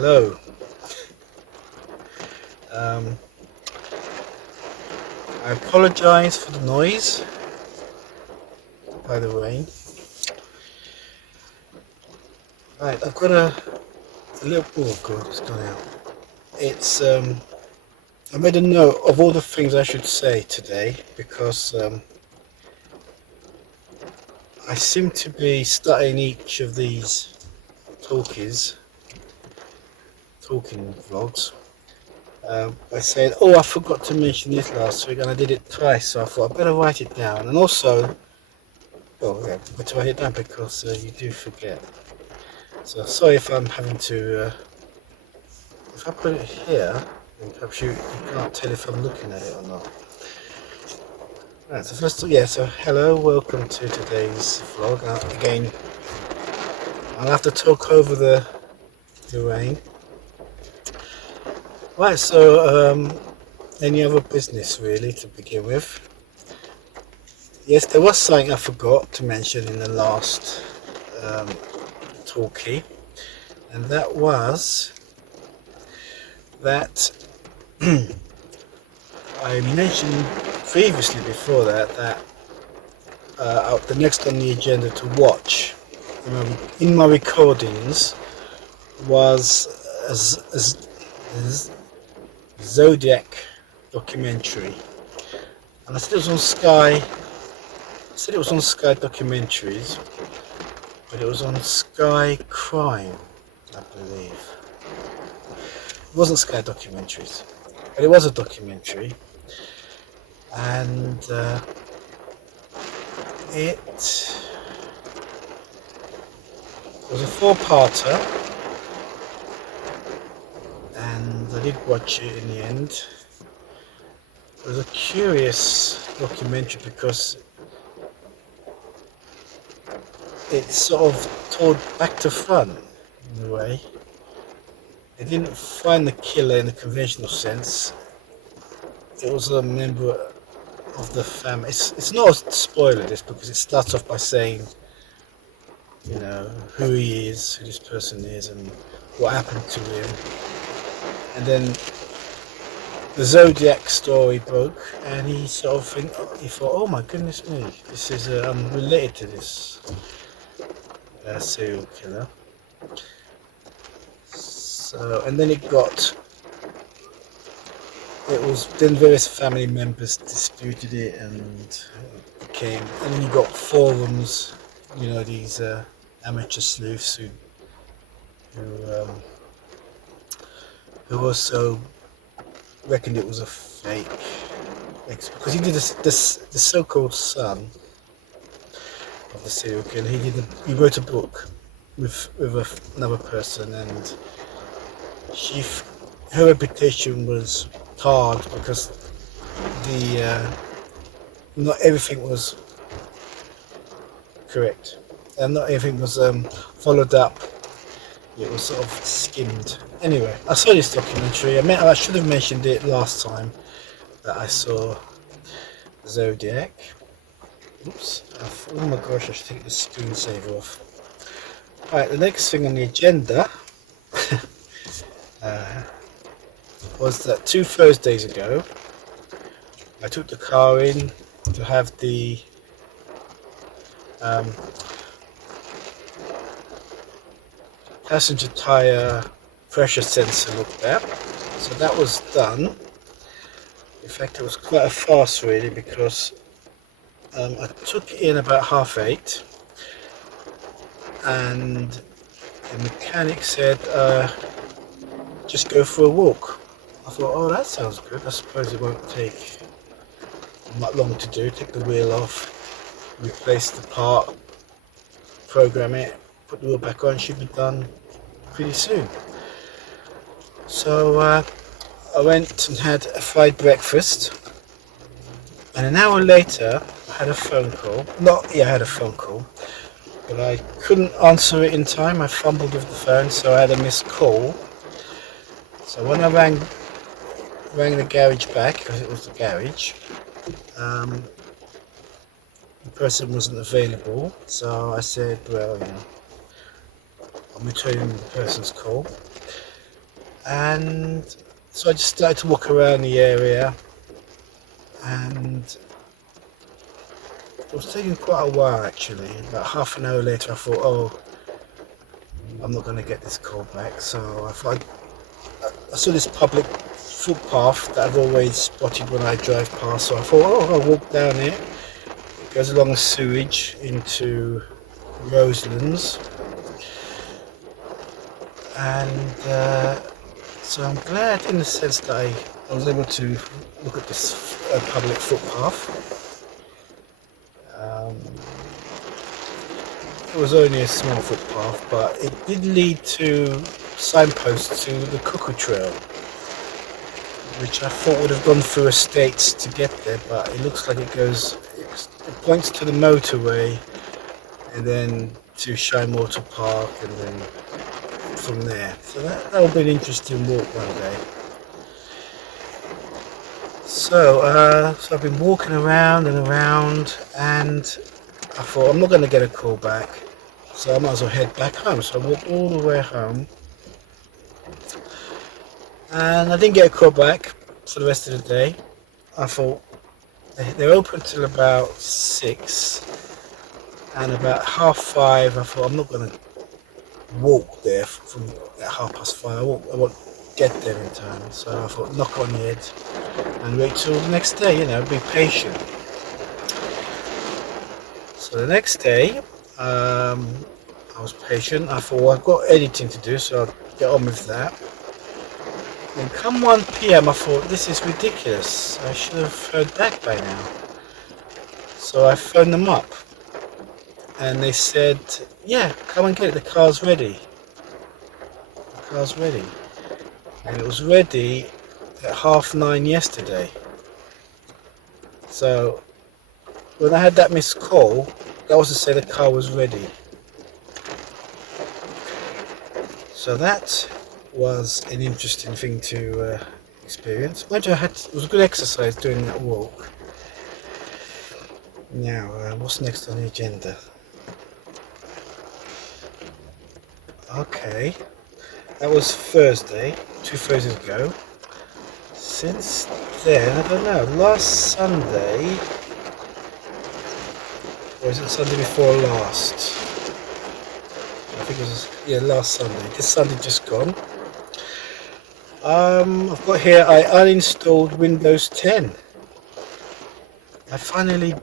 Hello. I apologise for the noise, by the way. Right, I've got a little. Oh god, it's gone out. It's I made a note of all the things I should say today because I seem to be starting each of these talking vlogs by saying, oh, I forgot to mention this last week and I did it twice, so I thought I'd better write it down. And also, well, yeah, better write it down because you do forget. So sorry if I'm having to, if I put it here, then perhaps you can't tell if I'm looking at it or not. Right, so first, so hello, welcome to today's vlog. Again, I'll have to talk over the rain. Right, so any other business really to begin with? Yes, there was something I forgot to mention in the last talkie, and that was that I mentioned previously before that the next on the agenda to watch in my recordings was Zodiac documentary, and I said it was on Sky. I said it was on Sky Documentaries, but it was on Sky Crime, I believe. It wasn't Sky Documentaries, but it was a documentary, and it was a four-parter. And I did watch it in the end. It was a curious documentary because it sort of told back to front in a way. They didn't find the killer in the conventional sense. It was a member of the family. It's not a spoiler this because it starts off by saying, you know, who he is, who this person is, and what happened to him. And then the Zodiac story broke, and he sort of thought, oh my goodness me, this is I'm related to this serial killer. So, and then it was then various family members disputed it, and then you got forums, you know, these amateur sleuths who also reckoned it was a fake, because he did the so-called son of the serial killer. He wrote a book with another person, and her reputation was tarred because not everything was correct, and not everything was followed up. It was sort of skimmed. Anyway, I saw this documentary. I should have mentioned it last time that I saw Zodiac. Oops. Oh my gosh, I should take the screensaver off. Right, the next thing on the agenda was that 2 Thursdays ago, I took the car in to have the passenger tyre pressure sensor looked at. So that was done. In fact, it was quite a fast really because I took it in about 8:30, and the mechanic said just go for a walk. I thought, oh, that sounds good. I suppose it won't take not long to do. Take the wheel off, replace the part, program it, put the wheel back on, should be done pretty soon. So I went and had a fried breakfast, and an hour later I had a phone call. I had a phone call, but I couldn't answer it in time. I fumbled with the phone, so I had a missed call. So when I rang the garage back, because it was the garage, the person wasn't available, so I said, well, you know, I'm returning the person's call. and so I just started to walk around the area, and it was taking quite a while actually. About half an hour later I thought, oh, I'm not going to get this call back, so I thought I saw this public footpath that I've always spotted when I drive past, so I thought, oh, I'll walk down it. It goes along the sewage into Roselands, and so I'm glad in the sense that I was able to look at this public footpath. It was only a small footpath, but it did lead to signposts to the Cuckoo Trail, which I thought would have gone through estates to get there, but it looks like it points to the motorway and then to Shinewater Park, and then from there. So that will be an interesting walk one day. So I've been walking around and around, and I thought I'm not going to get a call back, so I might as well head back home. So I walked all the way home, and I didn't get a call back for the rest of the day. I thought they're open till about 6, and about 5:30 I thought I'm not going to walk there from at 5:30. I won't get there in time, so I thought knock on the head and wait till the next day, be patient. So the next day I was patient. I thought, well, I've got editing to do, so I'll get on with that. Then come 1 PM I thought, this is ridiculous, I should have heard back by now. So I phoned them up and they said, yeah, come and get it, the car's ready. The car's ready. And it was ready at 9:30 yesterday. So when I had that missed call, that was to say the car was ready. So that was an interesting thing to experience. Mind you, it was a good exercise doing that walk. Now, what's next on the agenda? Okay, that was Thursday, 2 Thursdays ago. Since then, I don't know, last Sunday, or is it Sunday before last? I think it was, yeah, last Sunday. This Sunday just gone. I've got here, I uninstalled Windows 10. I finally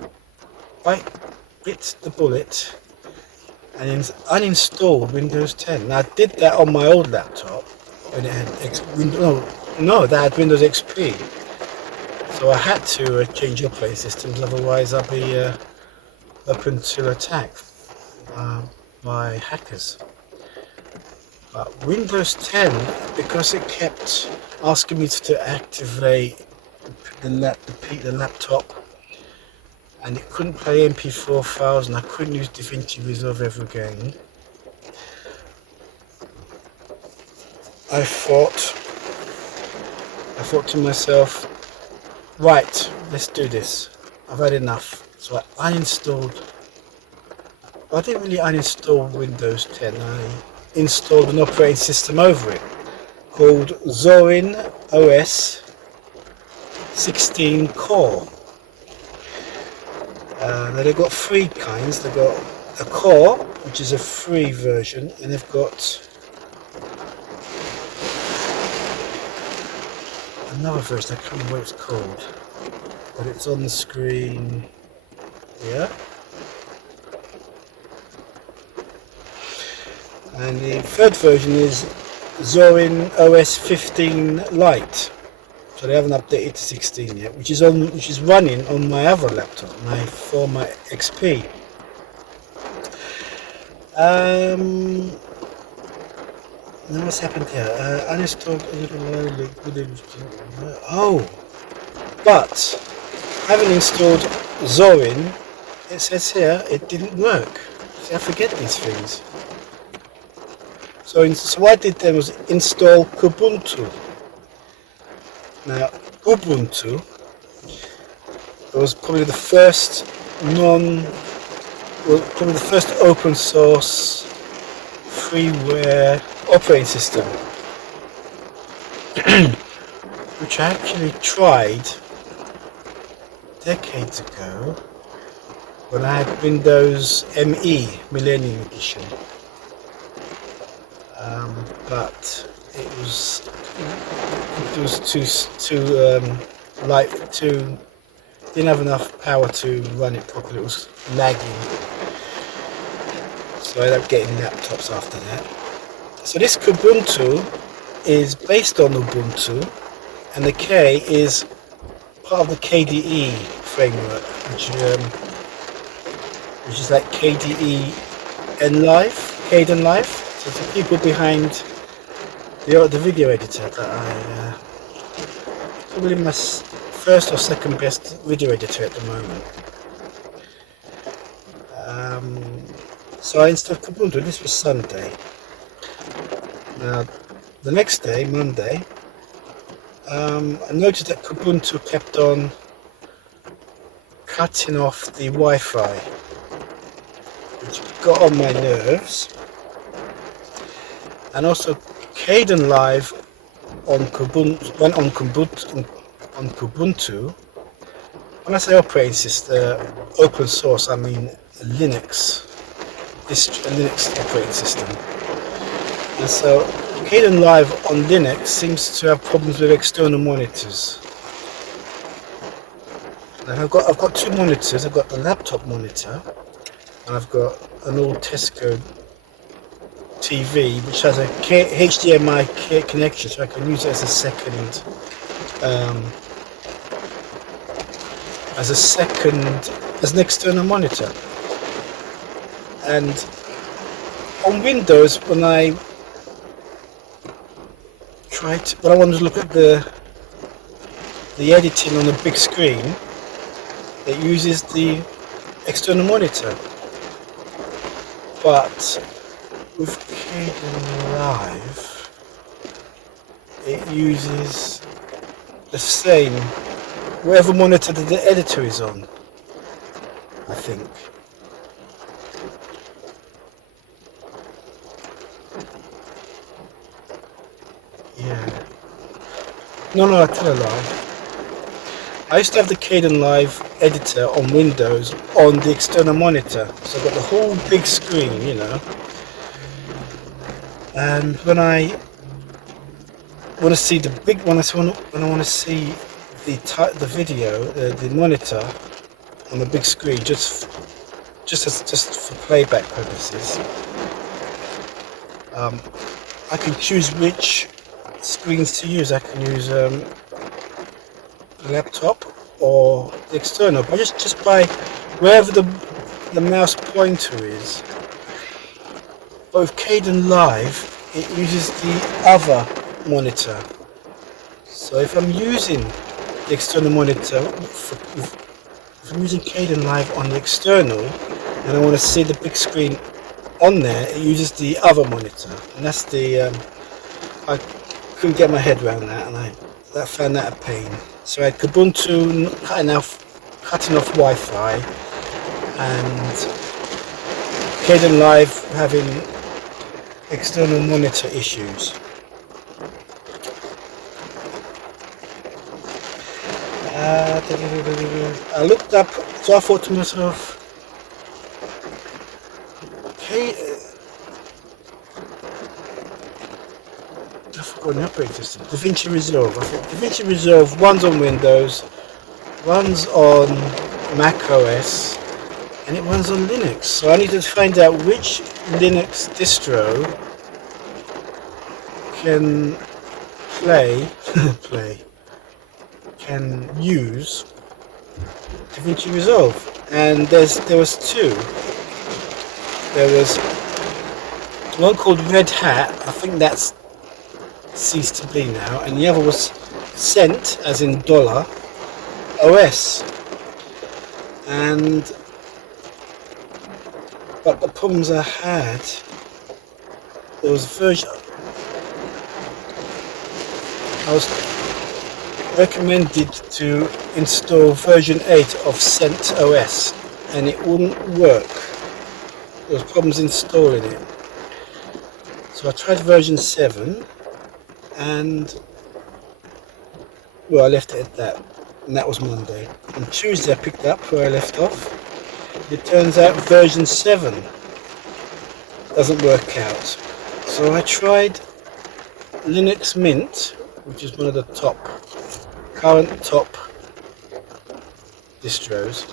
bit the bullet and uninstalled Windows 10. Now I did that on my old laptop when it had that had Windows XP. So I had to change operating systems, otherwise I'd be open to attack by hackers. But Windows 10, because it kept asking me to activate the laptop, and it couldn't play MP4 files, and I couldn't use DaVinci Resolve ever again, I thought to myself, right, let's do this. I've had enough. So I uninstalled. I didn't really uninstall Windows 10. I installed an operating system over it called Zoinks OS 16 Core. Now they've got 3 kinds. They've got a Core, which is a free version, and they've got another version. I can't remember what it's called, but it's on the screen here. And the third version is Zoinks OS 15 Lite. So they haven't updated to 16 yet, which is running on my other laptop, my former XP. Now what's happened here? Uninstalled a little while. Oh, but having installed Zoinks, it says here it didn't work. See, I forget these things. So what I did then was install Kubuntu. Now, Ubuntu was probably the first open source freeware operating system. which I actually tried decades ago when I had Windows ME Millennium Edition, but it was too light, too didn't have enough power to run it properly. It was lagging, so I ended up getting laptops after that. So this Kubuntu is based on Ubuntu, and the K is part of the KDE framework, which is like KDE Kden Live. So the people behind the video editor that I probably my first or second best video editor at the moment. So I installed Kubuntu. This was Sunday. Now the next day, Monday, I noticed that Kubuntu kept on cutting off the Wi-Fi, which got on my nerves. And also Kden Live on Kubuntu, went on Kubuntu. When I say operating system, open source, I mean Linux. This a Linux operating system. And so Kden Live on Linux seems to have problems with external monitors. Now I've got two monitors. I've got the laptop monitor, and I've got an old Tesco TV which has a HDMI connection, so I can use it as a second as an external monitor. And on Windows, when I wanted to look at the editing on a big screen, it uses the external monitor. But with Kden Live, it uses the same whatever monitor that the editor is on, I think. Yeah. No, I tell a lie. I used to have the Kden Live editor on Windows on the external monitor, so I've got the whole big screen, you know. And when I want to see the big one, when I want to see the video, the monitor on the big screen, just for playback purposes, I can choose which screens to use. I can use the laptop or the external, but just by wherever the mouse pointer is. But with Kden Live, it uses the other monitor. So if I'm using the external monitor, if I'm using Kden Live on the external, and I want to see the big screen on there, it uses the other monitor, and that's the I couldn't get my head around that, and I found that a pain. So I had Kubuntu cutting off Wi-Fi, and Kden Live having external monitor issues. I looked up, so I thought to myself, I forgot the operating system. DaVinci Resolve. I thought DaVinci Resolve runs on Windows, runs on Mac OS, and it runs on Linux. So I need to find out which Linux distro can can use DaVinci Resolve. And there was two. There was one called Red Hat. I think that's ceased to be now, and the other was Cent, as in dollar, OS. But the problems I had, there was a version, I was recommended to install version 8 of Cent OS, and it wouldn't work. There was problems installing it. So I tried version 7, and well, I left it at that, and that was Monday. On Tuesday I picked up where I left off. It turns out version 7 doesn't work out. So I tried Linux Mint, which is one of the current top distros,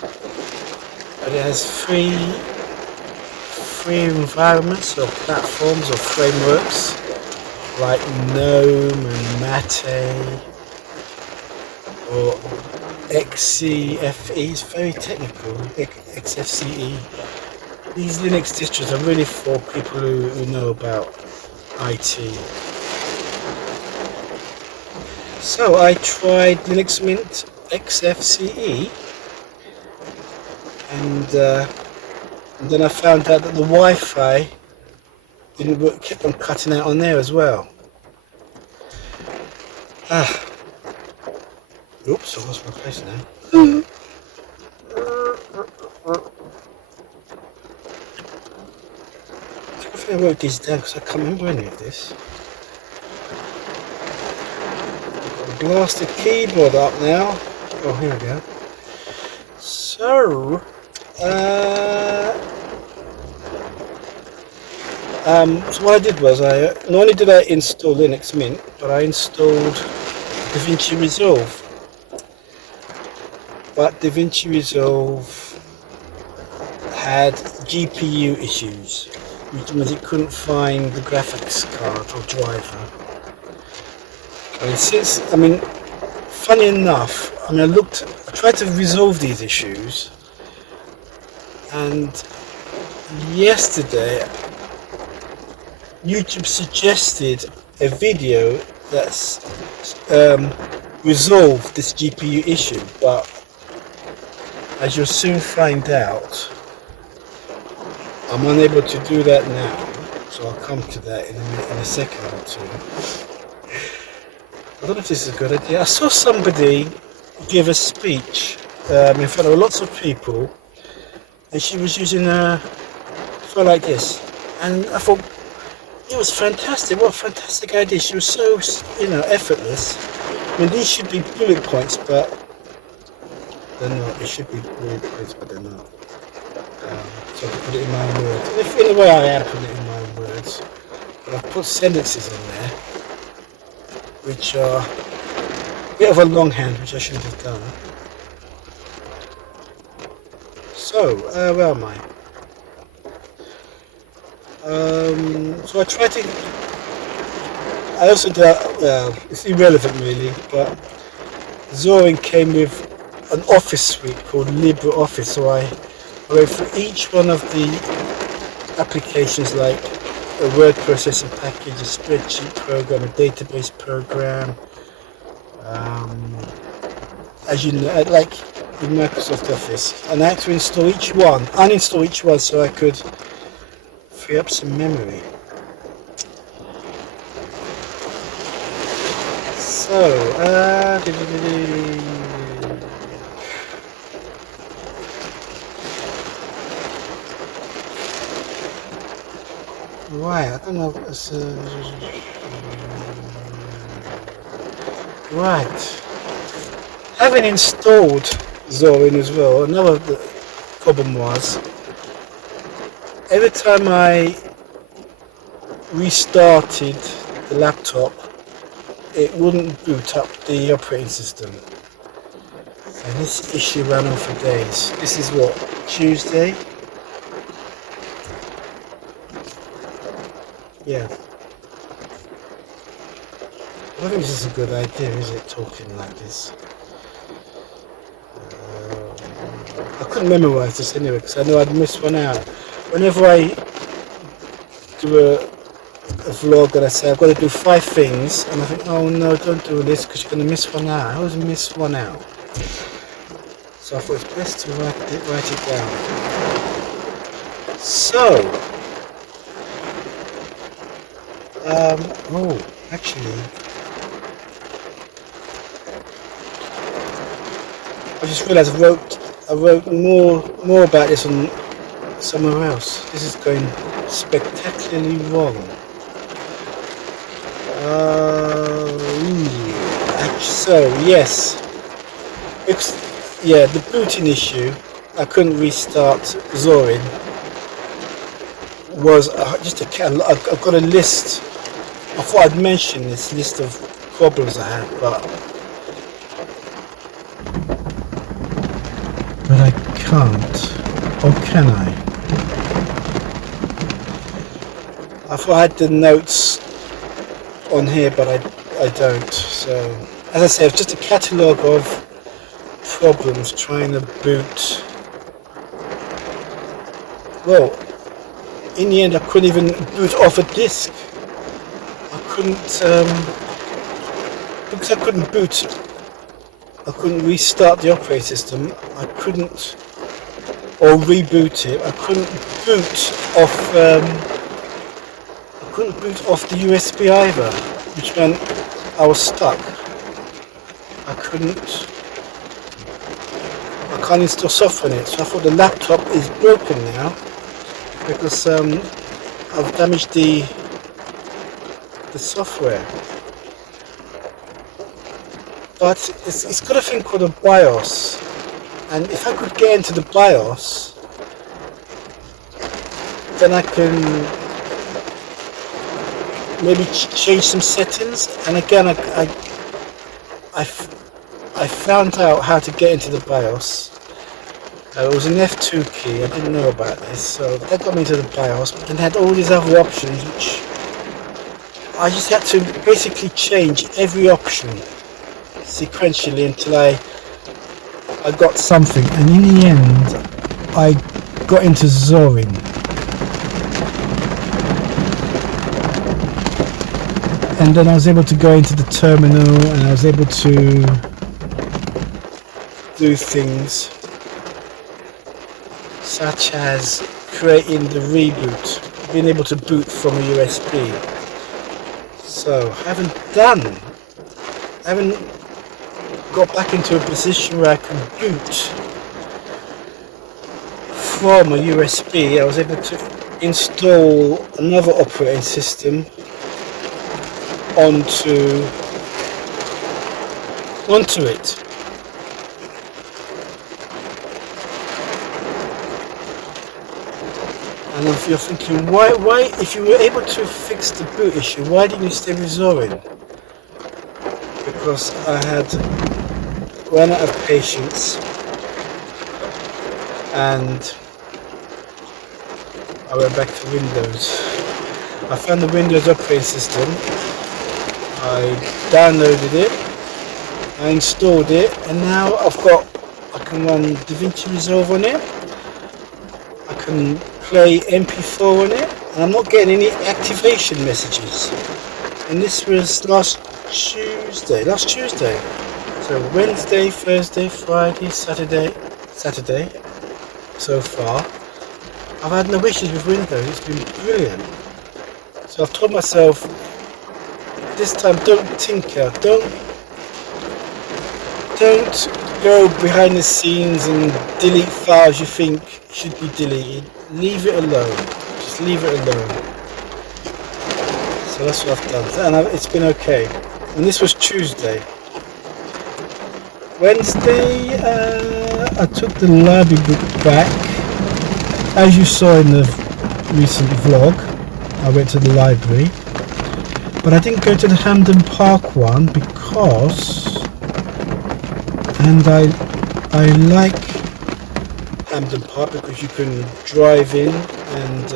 but it has free environments or platforms or frameworks like GNOME and Mate or XCFE. It's very technical, XFCE. These Linux distros are really for people who know about IT. So I tried Linux Mint XFCE, and then I found out that the Wi-Fi didn't work, kept on cutting out on there as well. Oops, I lost my place now. I think I wrote these down because I can't remember any of this. Blasted keyboard up now. Oh, here we go. So, so what I did was, not only did I install Linux Mint, but I installed DaVinci Resolve. But DaVinci Resolve had GPU issues, which means it couldn't find the graphics card or driver. And funny enough, I tried to resolve these issues, and yesterday YouTube suggested a video that's resolved this GPU issue, but as you'll soon find out, I'm unable to do that now, so I'll come to that in a second or two. I don't know if this is a good idea. I saw somebody give a speech in front of lots of people, and she was using a phone like this, and I thought it was fantastic. What a fantastic idea! She was so effortless. These should be bullet points, but they're not. It should be bullet points, but they're not. So I put it in my own words. If in a way I am putting it in my own words, but I've put sentences in there, which are a bit of a longhand, which I shouldn't have done. So, where am I? So I tried to... I also did... it's irrelevant really, but Zoinks came with an office suite called LibreOffice, so I went through each one of the applications, like a word processing package, a spreadsheet program, a database program, as you know, like in Microsoft Office, and I had to uninstall each one so I could free up some memory. So, right, I don't know if it's right. Having installed Zoinks as well, another problem was every time I restarted the laptop, it wouldn't boot up the operating system. And this issue ran on for days. This is what, Tuesday? Yeah. I don't think this is a good idea, is it, talking like this? I couldn't memorize this anyway, because I know I'd miss one out. Whenever I do a vlog and I say I've got to do 5 things, and I think, oh no, don't do this because you're going to miss one out. I always miss one out. So I thought it's best to write it down. So, actually, I just realised I wrote more about this on somewhere else. This is going spectacularly wrong. So yes, it's, yeah, the booting issue. I couldn't restart Zorin. Was just a catalog. I've got a list. I thought I'd mention this list of problems I had, but I can't. Or can I? I thought I had the notes on here, but I don't. So, as I say, it's just a catalogue of problems trying to boot. Well, in the end, I couldn't even boot off a disk. I couldn't, because I couldn't boot. I couldn't restart the operating system. I couldn't, or reboot it. I couldn't boot off. I couldn't boot off the USB either, which meant I was stuck. I can't install software on it. So I thought the laptop is broken now because I've damaged the software. But it's got a thing called a BIOS, and if I could get into the BIOS, then I can maybe change some settings. And again, I found out how to get into the BIOS. It was an F2 key. I didn't know about this, so that got me into the BIOS. But then had all these other options, which I just had to basically change every option sequentially until I got something, and in the end I got into Zorin. And then I was able to go into the terminal and I was able to do things such as creating the reboot, being able to boot from a USB. So I haven't got back into a position where I can boot from a USB. I was able to install another operating system onto it. And if you're thinking, why, if you were able to fix the boot issue, why didn't you stay with Zorin? Because I had run out of patience and I went back to Windows. I found the Windows operating system, I downloaded it, I installed it, and now I can run DaVinci Resolve on it, I can play MP4 on it, and I'm not getting any activation messages. And this was last Tuesday. So Wednesday, Thursday, Friday, Saturday, so far. I've had no issues with Windows, it's been brilliant. So I've told myself, this time don't tinker, don't go behind the scenes and delete files you think should be deleted. Leave it alone, just leave it alone. So that's what I've done, and it's been okay. And this was Tuesday. Wednesday, I took the library book back. As you saw in the recent vlog, I went to the library. But I didn't go to the Hampden Park one because, and I like Hampden Park because you can drive in and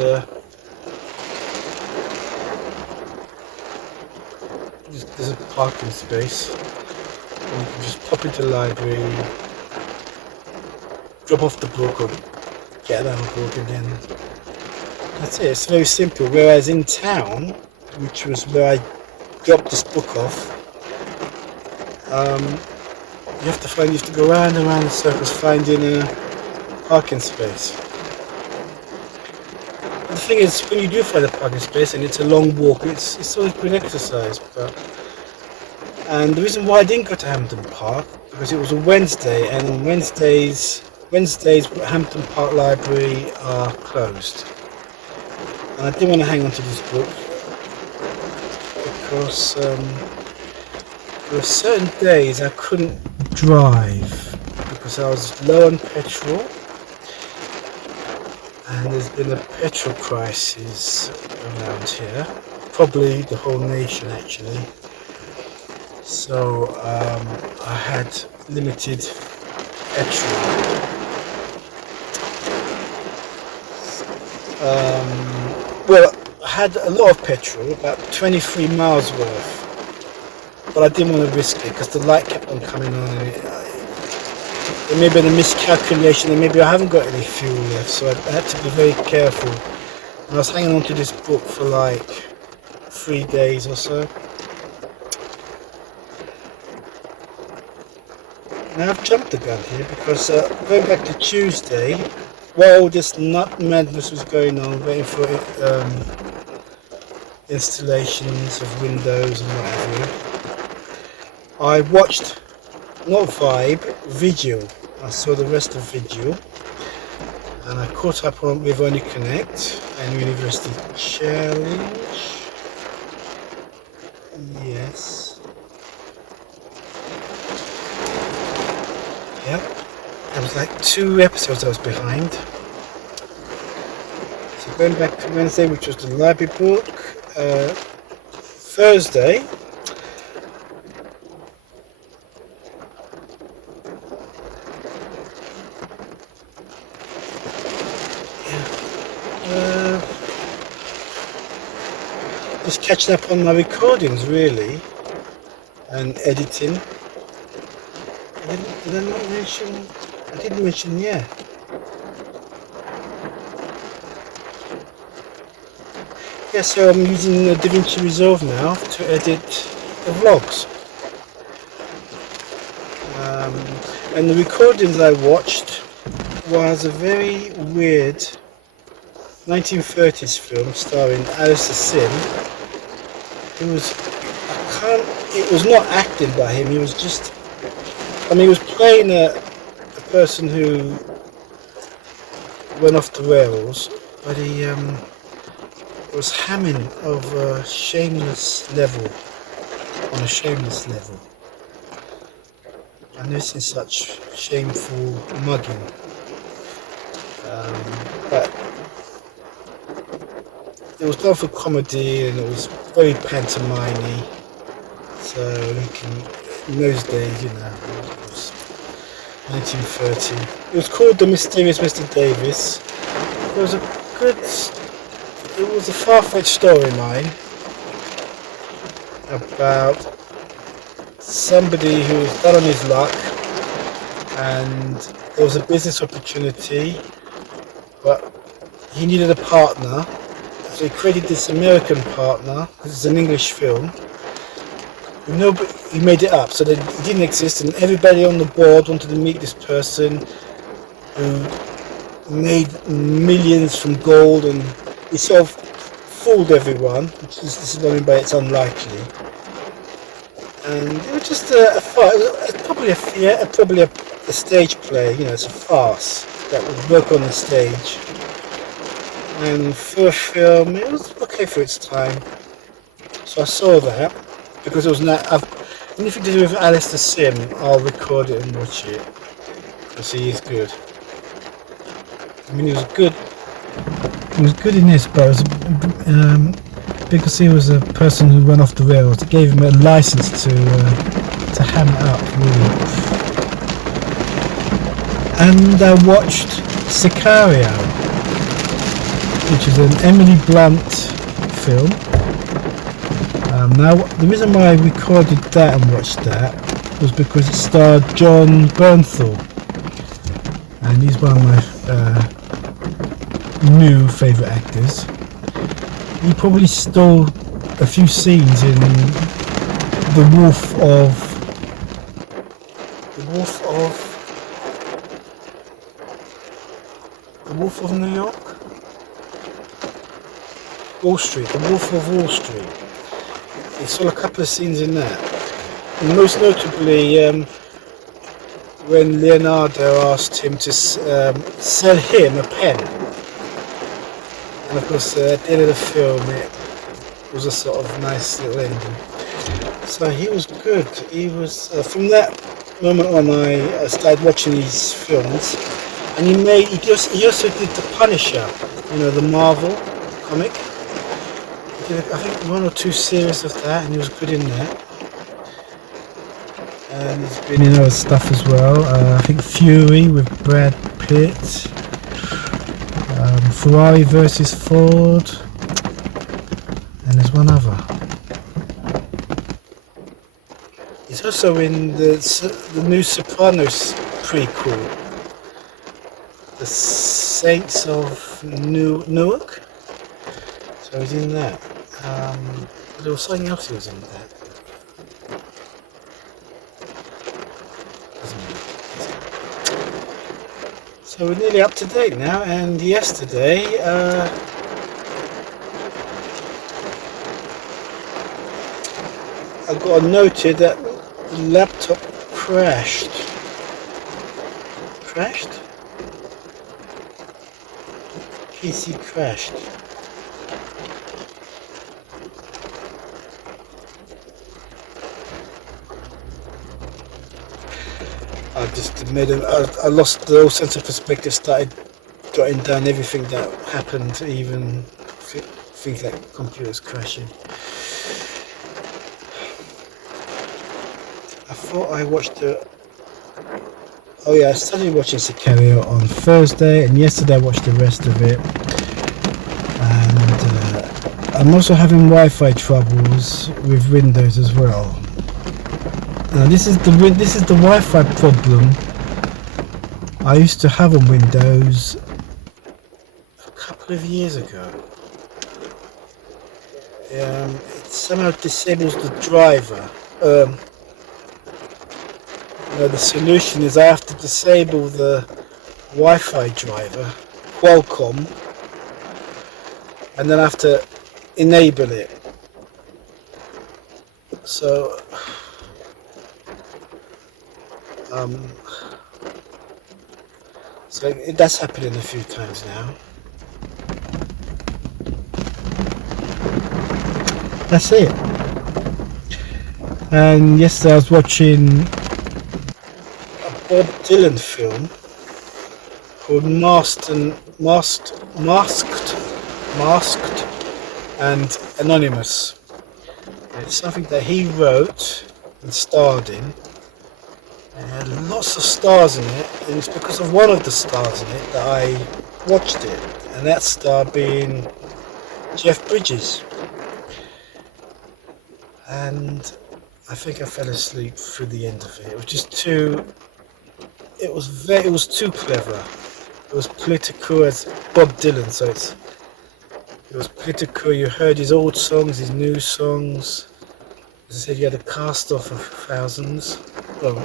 there's a parking space. And you can just pop into the library, drop off the book or get another book again. That's it, it's very simple. Whereas in town, which was where I dropped this book off, you have to go round and round in circles finding a parking space. The thing is, when you do find a parking space and it's a long walk, it's always good exercise. And the reason why I didn't go to Hampden Park, because it was a Wednesday, and on Wednesdays Hampden Park Library are closed. And I didn't want to hang on to this book because there were certain days I couldn't drive because I was low on petrol, and there's been a petrol crisis around here, probably the whole nation actually. So I had limited petrol. Well, I had a lot of petrol, about 23 miles worth, but I didn't want to risk it because the light kept on coming on, and it may have been a miscalculation, and maybe I haven't got any fuel left, so I had to be very careful. And I was hanging on to this book for like 3 days or so. Now I've jumped the gun here because going back to Tuesday, while this nut madness was going on, waiting for installations of Windows and what have you, I watched, not Vibe, Vigil. I saw the rest of Vigil, and I caught up on with Only Connect and University Challenge. Yes. Yep. There was like 2 episodes I was behind. So going back to Wednesday, which was the library book. Thursday, just catching up on my recordings really, and editing. Did I not mention? I didn't mention, yeah. Yeah, so I'm using DaVinci Resolve now to edit the vlogs. And the recordings I watched was a very weird 1930s film starring Acer Swift. It was not acting by him, he was just, he was playing a person who went off the rails, but he was hamming over shameless level, on a shameless level. I've never seen such shameful mugging. But it was done for comedy, and it was very pantomime-y. So in those days, you know, it was 1930. It was called The Mysterious Mr. Davis. It was a far-fetched storyline about somebody who was down on his luck, and there was a business opportunity, but he needed a partner, so he created this American partner, because it's an English film. He made it up so that it didn't exist, and everybody on the board wanted to meet this person who made millions from gold, and he sort of fooled everyone, this is what I mean by it's unlikely. And it was just a farce. It was probably a stage play, you know, it's a farce that would work on the stage. And for a film, it was okay for its time. So I saw that, because it was not, and if you did it with Alistair Sim, I'll record it and watch it, because he is good. I mean, he was good in this, but it was, because he was a person who went off the rails, it gave him a license to ham it up, really. And I watched Sicario, which is an Emily Blunt film. Now, the reason why I recorded that and watched that was because it starred John Bernthal, and he's one of my new favourite actors. He probably stole a few scenes in The Wolf of New York? Wall Street, The Wolf of Wall Street. He saw a couple of scenes in that. And most notably, when Leonardo asked him to sell him a pen. And of course, at the end of the film, it was a sort of nice little ending. So he was good. He was from that moment on. I started watching these films, and he also did the Punisher, you know, the Marvel comic. He did, I think, 1 or 2 series of that, and he was good in that. And he's been in other stuff as well. I think Fury with Brad Pitt, Ferrari versus Ford, and there's one other. He's also in the new Sopranos prequel, The Saints of Newark. So he's in that. There was something else he was in that. So we're nearly up to date now, and yesterday I got noted that the laptop crashed. PC crashed. I lost the whole sense of perspective, started jotting down everything that happened, even things like computers crashing. I thought I watched I started watching Sicario on Thursday, and yesterday I watched the rest of it. And I'm also having Wi-Fi troubles with Windows as well. Now this is the Wi-Fi problem I used to have on Windows a couple of years ago. It somehow disables the driver. The solution is I have to disable the Wi-Fi driver, Qualcomm, and then I have to enable it. So that's happening a few times now. That's it. And yesterday I was watching a Bob Dylan film called Masked and Anonymous. It's something that he wrote and starred in. It had lots of stars in it, and it's because of one of the stars in it that I watched it, and that star being Jeff Bridges. And I think I fell asleep through the end of it. It was just too. It was too clever. It was political as Bob Dylan, so it was political. You heard his old songs, his new songs. As I said, you had a cast off of thousands. Well,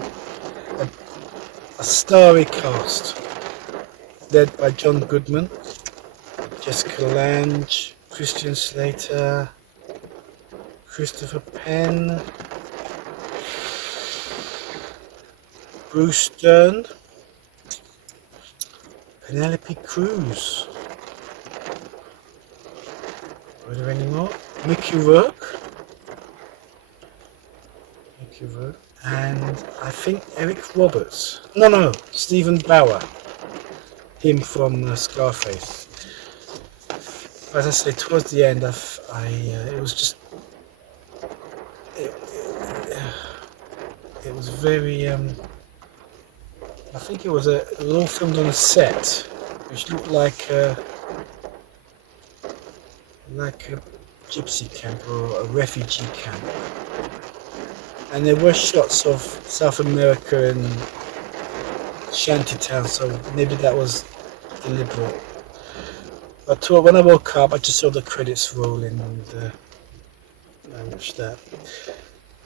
a starry cast led by John Goodman, Jessica Lange, Christian Slater, Christopher Penn, Bruce Dern, Penelope Cruz. Were there any more? Mickey Rourke. And I think Eric Roberts. No, Stephen Bauer. Him from Scarface. As I say, towards the end, it was just. It was very. I think it was all filmed on a set, which looked like a gypsy camp or a refugee camp. And there were shots of South America and shantytown, so maybe that was deliberate. But when I woke up, I just saw the credits rolling, and I watched that.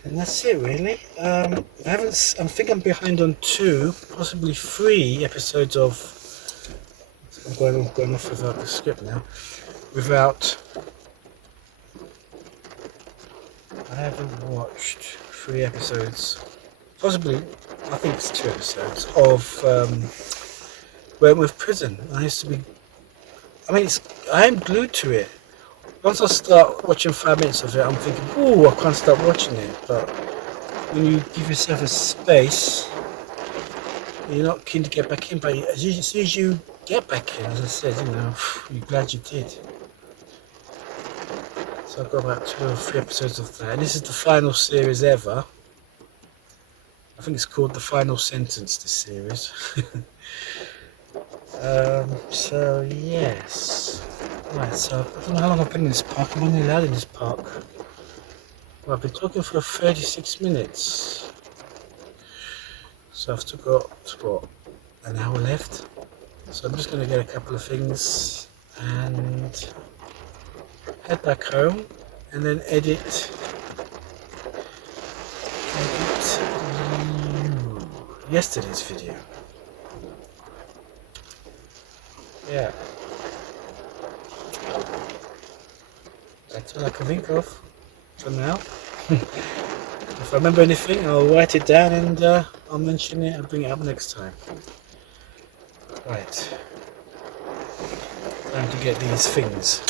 And that's it, really. I think I'm behind on 2, possibly 3 episodes of. I'm going off without the script now. I haven't watched 3 episodes, possibly, I think it's 2 episodes of Wentworth Prison. I am glued to it. once I start watching 5 minutes of it, I'm thinking, oh, I can't stop watching it. But when you give yourself a space, you're not keen to get back in. But as soon as you get back in, as I said, you know, you're glad you did. So I've got about 2 or 3 episodes of that. And this is the final series ever. I think it's called The Final Sentence, this series. So yes. Right, so I don't know how long I've been in this park. I'm only allowed in this park. Well, I've been talking for 36 minutes. So I've still got, what, an hour left. So I'm just going to get a couple of things and head back home and then edit yesterday's video. Yeah. That's all I can think of for now. If I remember anything, I'll write it down and I'll mention it and bring it up next time. Right. Time to get these things.